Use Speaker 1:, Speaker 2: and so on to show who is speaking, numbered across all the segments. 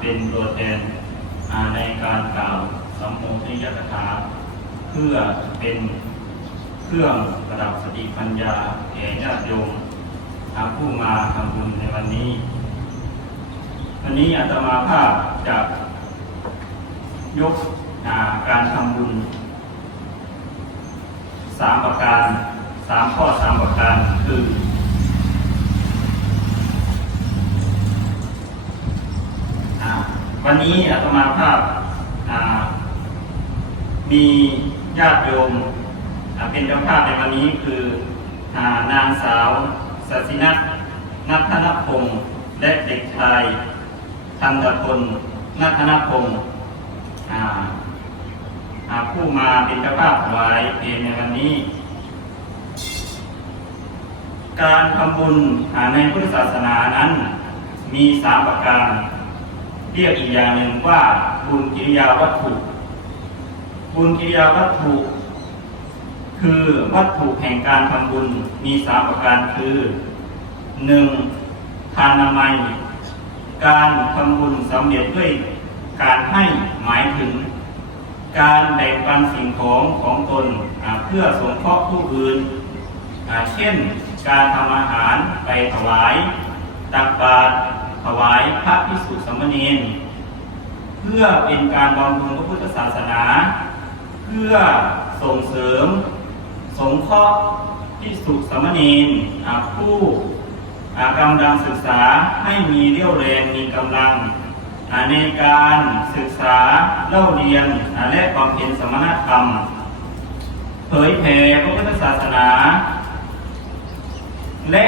Speaker 1: เป็นตัวแทนในการกล่าวสัมโภชนิยกถาเพื่อเป็นเครื่องประดับสติปัญญาแก่ญาติโยมผู้มาทำบุญในวันนี้ วันนี้อาตมาภาพจะยกาการทำบุญสามประการสามข้อสามประการคือ อ่า วันนี้อาตมาภาพมีญาติโยมเป็นเจ้าภาพในวันนี้คือานางสาวสัสินัทนัทนพงศ์และเด็กชายทันตพลนัทนพงศ์ผู้มาเป็นเจ้าภาพถวายเพลงในวันนี้ การทำบุญในพุทธศาสนานั้นมีสามประการ เรียกอีกอย่างหนึ่งว่าบุญกิริยาวัตถุ บุญกิริยาวัตถุ คือวัตถุแห่งการทำบุญมีสามประการคือหนึ่งทานามัย การทำบุญสำเร็จด้วยการให้หมายถึง การแบ่งปันสิ่งของของตนเพื่อสงเคราะห์ผู้อื่นเช่น การทำอาหารไปถวาย ตักบาตร ถวายพระพิสุสมเณรเพื่อเป็นการบำรุงพระพุทธศาสนา เพื่อส่งเสริม สงเคราะห์พิสุสมณรอ่าผู้อ่ากำลังศึกษาให้มีเรี่ยวแรงมีกำลังในการศึกษาเล่าเรียนและบำเพ็ญสมณธรรม เผยแผ่พระพุทธศาสนา และ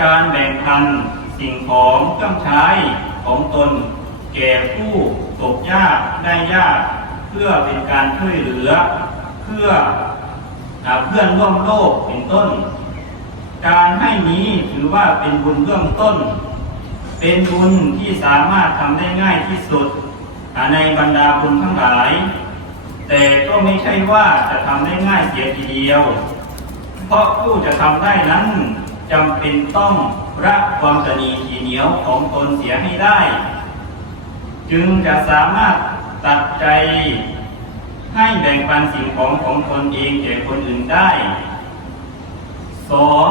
Speaker 1: การแบ่งปันธ สิ่งของเครื่องใช้ของตน แก่ผู้ตกยากได้ยาก เพื่อเป็นการช่วยเหลือ เพื่อเพื่อนร่วมโลกเป็นต้น การให้นี้ถือว่าเป็นบุญเบื้องต้น เป็นบุญที่สามารถทำได้ง่ายที่สุดในบรรดาบุญทั้งหลาย แต่ก็ไม่ใช่ว่าจะทำได้ง่ายเสียทีเดียว เพราะผู้จะทำได้นั้น จำเป็นต้องรักความตนีทีเหนียวของตนเสียให้ได้ จึงจะสามารถตัดใจให้แบ่งปันสิ่งของของตนเองแก่คนอื่นได้สอง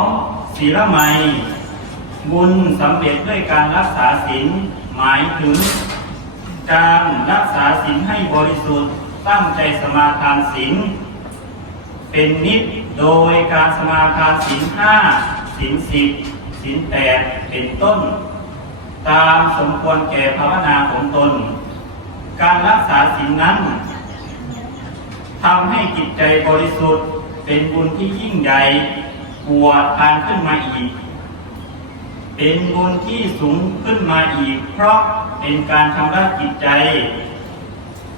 Speaker 1: ศีลไมยบุญสำเร็จด้วยการรักษาศีลหมายถึง การรักษาศีลให้บริสุทธิ์ตั้งใจสมาทานศีลเป็นนิดโดยการสมาทานศีลห้า ศีลสิบศีลแปดเป็นต้น ตามสมควรแก่ภาวนาของตน การรักษาศีลนั้นทำให้จิตใจบริสุทธิ์ เป็นบุญที่ยิ่งใหญ่บวชทานขึ้นมาอีก เป็นบุญที่สูงขึ้นมาอีก เพราะเป็นการชำระจิตใจ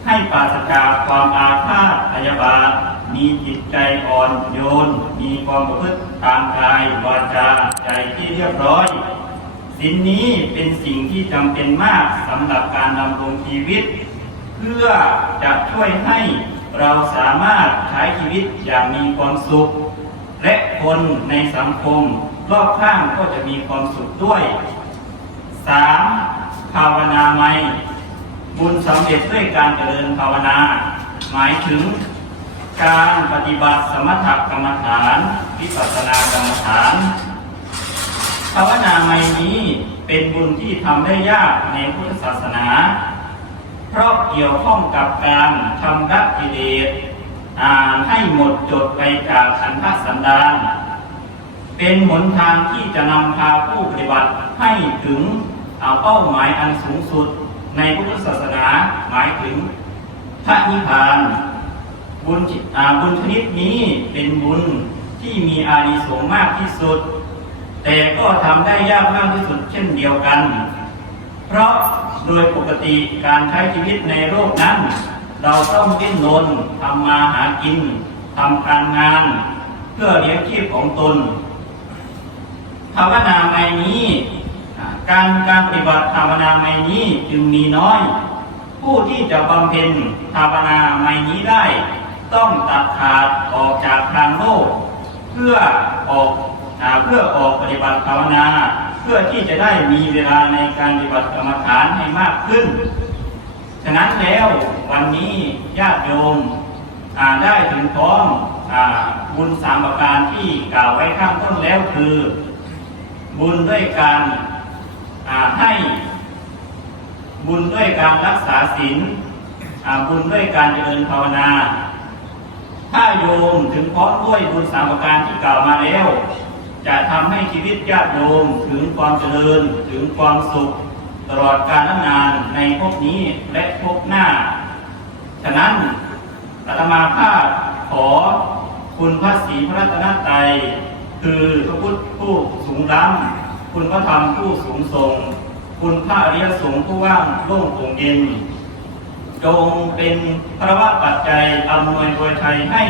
Speaker 1: ให้ปราศจากความอาฆาตพยาบาท มีจิตใจอ่อนโยน มีความประพฤติทางกายวาจาใจที่เรียบร้อย สิ่งนี้เป็นสิ่งที่จำเป็นมากสำหรับการดำรงชีวิต เพื่อจะช่วยให้เราสามารถใช้ชีวิตอย่างมีความสุข และคนในสังคมรอบข้างก็จะมีความสุขด้วย 3. ภาวนาไม่บุญสำเร็จด้วยการเจริญภาวนา หมายถึง การปฏิบัติสมถกรรมฐานวิปัสสนากรรมฐานภาวนาไม่นี้เป็นบุญที่ทำได้ยากในพุทธศาสนา เพราะเกี่ยวข้องกับการชำระกิเลสอ่านให้หมดจดไปจากขันธสันดานเป็นหนทางที่จะนำพาผู้ปฏิบัติให้ถึงเเป้าหมายอันสูงสุดในพุทธศาสนาหมายถึงพระนิพพาน บุญจิอ่าบุญชนิดนี้เป็นบุญที่มีอานิสงส์มากที่สุด แต่ก็ทำได้ยากมากที่สุดเช่นเดียวกัน เพราะโดยปกติการใช้ชีวิตในโลกนั้น เราต้องดิ้นรนทำมาหากินทำการงาน เพื่อเลี้ยงชีพของตนภาวนาไม่นี้ การการปฏิบัติภาวนาไม่นี้จึงมีน้อย ผู้ที่จะบำเพ็ญภาวนาในนี้ได้ ต้องตัดขาดออกจากทางโลก เพื่อออกอเพื่อออกปฏิบัติภาวนา เพื่อที่จะได้มีเวลาในการปฏิบัติกรรมฐานให้มากขึ้น ฉะนั้นแล้ววันนี้ญาติโยมได้ถึงพร้อมบุญสามประการที่กล่าวไว้ข้างต้นแล้วคือ บุญด้วยการาให้บุญด้วยการรักษาศีลบุญด้วยการเจริญภาวนา ถ้าโยมถึงพร้อมด้วยบุญสามประการที่กล่าวมาแล้ว จะทำให้ชีวิตญาติโยมถึงความเจริญถึงความสุข ตลอดกาลนานในภพนี้และภพหน้า ฉะนั้นอาตมาภาพขอคุณพระศรีพระรัตนตรัยคือพระพุทธผู้สูงล้ำคุณพระธรรมผู้สูงส่งคุณพระอริยสงฆ์ผู้ว่างโล่งโปร่งเย็น จงเป็นพระวะปัจจัยอำนวยโดยชัยให้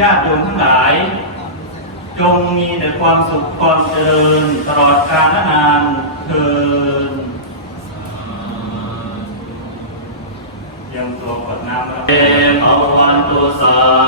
Speaker 1: ญาติโยมทั้งหลาย จงมีแต่ความสุขความเจริญตลอดกาลนานเทินเตรียมตัวกดน้ำครับ
Speaker 2: เอภวันตุสัพพมัง